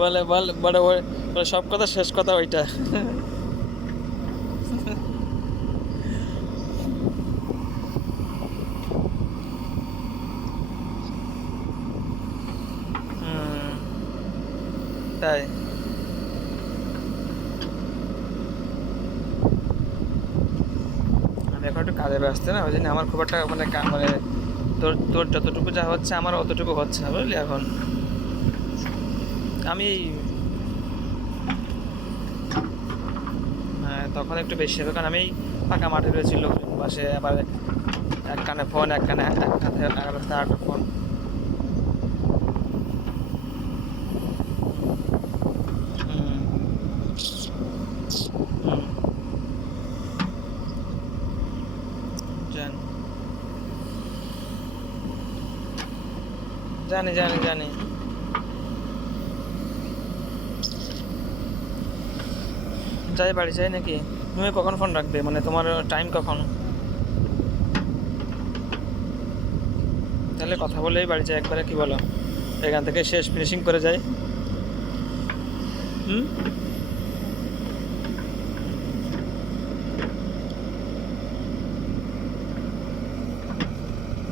বলে বলে বলে বলে সব কথা শেষ কথা ওইটা। হুম, তাই। আমি এখন একটু কাজে ব্যস্ত না, ওই জন্য আমার খুব একটা মানে মানে তোর তোর যতটুকু যা হচ্ছে আমার অতটুকু হচ্ছে না, বুঝলি এখন। আমি তখন একটু বেশি হবে, কারণ আমি ফাঁকা মাঠে রয়েছি, লোকজন পাশে, আবার এক কানে ফোন, এক কানে এক হাতে আর একটা ফোন। হুম, হুম, জানি জানি জানি জানি। যাই, বাড়ি যাই নাকি? তুমি কখন ফোন রাখবে, মানে তোমার টাইম কখন? তাহলে কথা বলেই বাড়ি যাই একবারে, কি বলো? এখান থেকে শেষ ফিনিশিং করে যাই। হুম,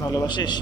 ভালোবাসিস?